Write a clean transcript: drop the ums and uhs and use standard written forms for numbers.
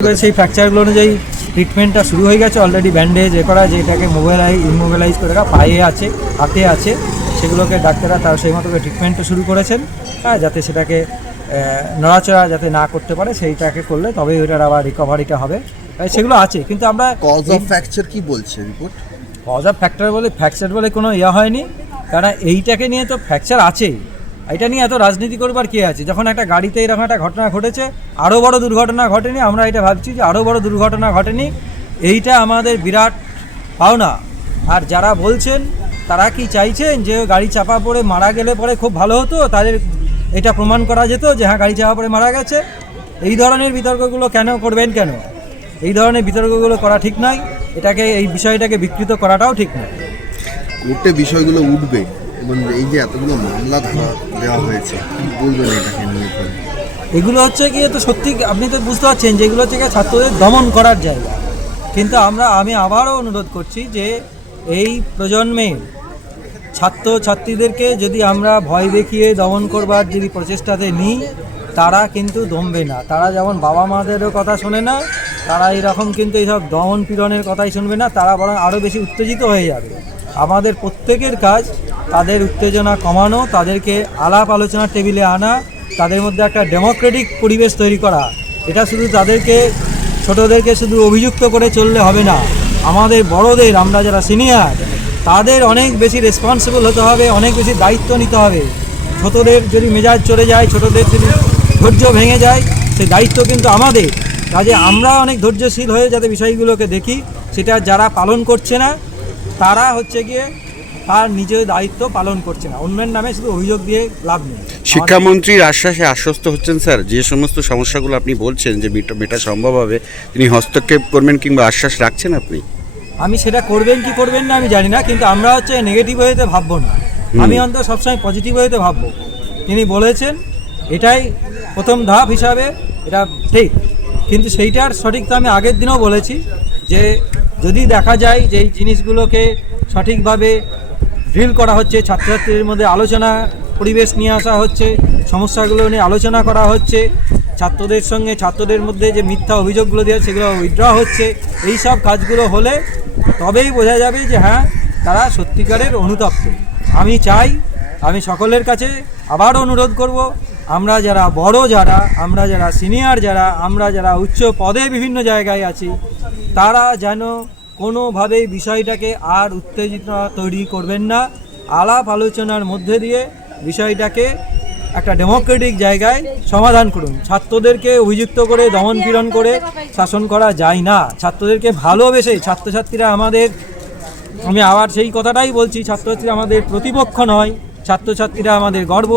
সেই ফ্র্যাকচারগুলো অনুযায়ী ট্রিটমেন্টটা শুরু হয়ে গেছে অলরেডি। ব্যান্ডেজ করা যেটাকে ইমোবিলাইজ করে রাখা পায়ে আছে, হাতে আছে, সেগুলোকে ডাক্তাররা তার সেই মতো ট্রিটমেন্টটা শুরু করেছেন, যাতে সেটাকে নড়াচড়া যাতে না করতে পারে, সেইটাকে করলে তবেই ওটার আবার রিকভারিটা হবে। সেগুলো আছে, কিন্তু আমরা কজ অফ ফ্র্যাকচার কি বলছে রিপোর্ট? কজ অফ ফ্র্যাকচার বলে কোনো ইয়ে হয়নি, কারণ এইটাকে নিয়ে তো ফ্র্যাকচার আছেই। এটা নিয়ে এত রাজনীতি করবার কে আছে? যখন একটা গাড়িতে এরকম একটা ঘটনা ঘটেছে, আরও বড় দুর্ঘটনা ঘটেনি, আমরা এটা ভাবছি যে আরও বড় দুর্ঘটনা ঘটেনি, এইটা আমাদের বিরাট পাওনা। আর যারা বলছেন তারা কি চাইছেন যে গাড়ি চাপা পড়ে মারা গেলে পরে খুব ভালো হতো, তাদের এটা প্রমাণ করা যেত যে হ্যাঁ গাড়ি চাপা পড়ে মারা গেছে। এই ধরনের বিতর্কগুলো কেন করবেন? কেন এই ধরনের বিতর্কগুলো করা ঠিক নয়, এই বিষয়টাকে বিকৃত করাটাও ঠিক নয়। কোর্টে বিষয়গুলো উঠবে এবং এই যে এতগুলো মামলা দেওয়া হয়েছে, বলবেন এটাকে নিয়ে? এগুলো হচ্ছে গিয়ে তো সত্যি আপনি তো বুঝতে পারছেন যে এগুলো হচ্ছে গিয়ে ছাত্রদের দমন করার জায়গা। কিন্তু আমি আবারও অনুরোধ করছি যে এই প্রজন্মের ছাত্রছাত্রীদেরকে যদি আমরা ভয় দেখিয়ে দমন করবার যদি প্রচেষ্টাতে নিই, তারা কিন্তু দমবে না। তারা যেমন বাবা মাদেরও কথা শোনে না, তারা এরকম কিন্তু এইসব দমন পীড়নের কথাই শুনবে না, তারা বরং আরও বেশি উত্তেজিত হয়ে যাবে। আমাদের প্রত্যেকের কাজ তাদের উত্তেজনা কমানো, তাদেরকে আলাপ আলোচনার টেবিলে আনা, তাদের মধ্যে একটা ডেমোক্রেটিক পরিবেশ তৈরি করা। এটা শুধু ছোটদেরকে শুধু অভিযুক্ত করে চললে হবে না, আমাদের বড়দের, আমরা যারা সিনিয়র, তাদের অনেক বেশি রেসপন্সিবল হতে হবে, অনেক বেশি দায়িত্ব নিতে হবে। ছোটদের যদি মেজাজ চলে যায়, ছোটদের যদি ধৈর্য ভেঙে যায়, সেই দায়িত্ব কিন্তু আমাদের। কাজে আমরা অনেক ধৈর্যশীল হয়ে যাতে বিষয়গুলোকে দেখি, সেটা যারা পালন করছে না তারা হচ্ছে গিয়ে তার নিজের দায়িত্ব পালন করছে না, অন্যের নামে শুধু অভিযোগ দিয়ে লাভ নেই। শিক্ষামন্ত্রীর আশ্বাসে আশ্বস্ত হচ্ছেন স্যার, যে সমস্ত সমস্যাগুলো আপনি বলছেন যে মেটা সম্ভব হবে, তিনি হস্তক্ষেপ করবেন কিংবা আশ্বাস রাখছেন আপনি? আমি সেটা করবেন কি করবেন না আমি জানি না, কিন্তু আমরা হচ্ছে নেগেটিভ ওয়েতে ভাববো না, আমি অন্তত সবসময় পজিটিভ ওয়েতে ভাববো। তিনি বলেছেন এটাই প্রথম ধাপ হিসাবে, এটা ঠিক, কিন্তু সেইটার সঠিকতা আমি আগের দিনও বলেছি যে যদি দেখা যায় যে এই জিনিসগুলোকে সঠিকভাবে ড্রিল করা হচ্ছে, ছাত্রছাত্রীদের মধ্যে আলোচনা পরিবেশ নিয়ে আসা হচ্ছে, সমস্যাগুলো নিয়ে আলোচনা করা হচ্ছে, ছাত্রদের মধ্যে যে মিথ্যা অভিযোগগুলো দেওয়া সেগুলো উইথড্র হচ্ছে, এই সব কাজগুলো হলে তবেই বোঝা যাবে যে হ্যাঁ তারা সত্যিকারের অনুতপ্ত। আমি সকলের কাছে আবার অনুরোধ করব, আমরা যারা বড়, আমরা যারা সিনিয়র, আমরা যারা উচ্চ পদে বিভিন্ন জায়গায় আছি, তারা যেন কোনোভাবেই বিষয়টাকে আর উত্তেজনা তৈরি করবেন না। আলাপ আলোচনার মধ্যে দিয়ে বিষয়টাকে একটা ডেমোক্রেটিক জায়গায় সমাধান করুন। ছাত্রদেরকে অভিযুক্ত করে দমন পীড়ন করে শাসন করা যায় না। ছাত্রদেরকে ভালোবেসে, ছাত্রছাত্রীরা আমাদের, আমি আবার সেই কথাটাই বলছি, ছাত্রছাত্রীরা আমাদের প্রতিপক্ষ নয়, ছাত্রছাত্রীরা আমাদের গর্ব।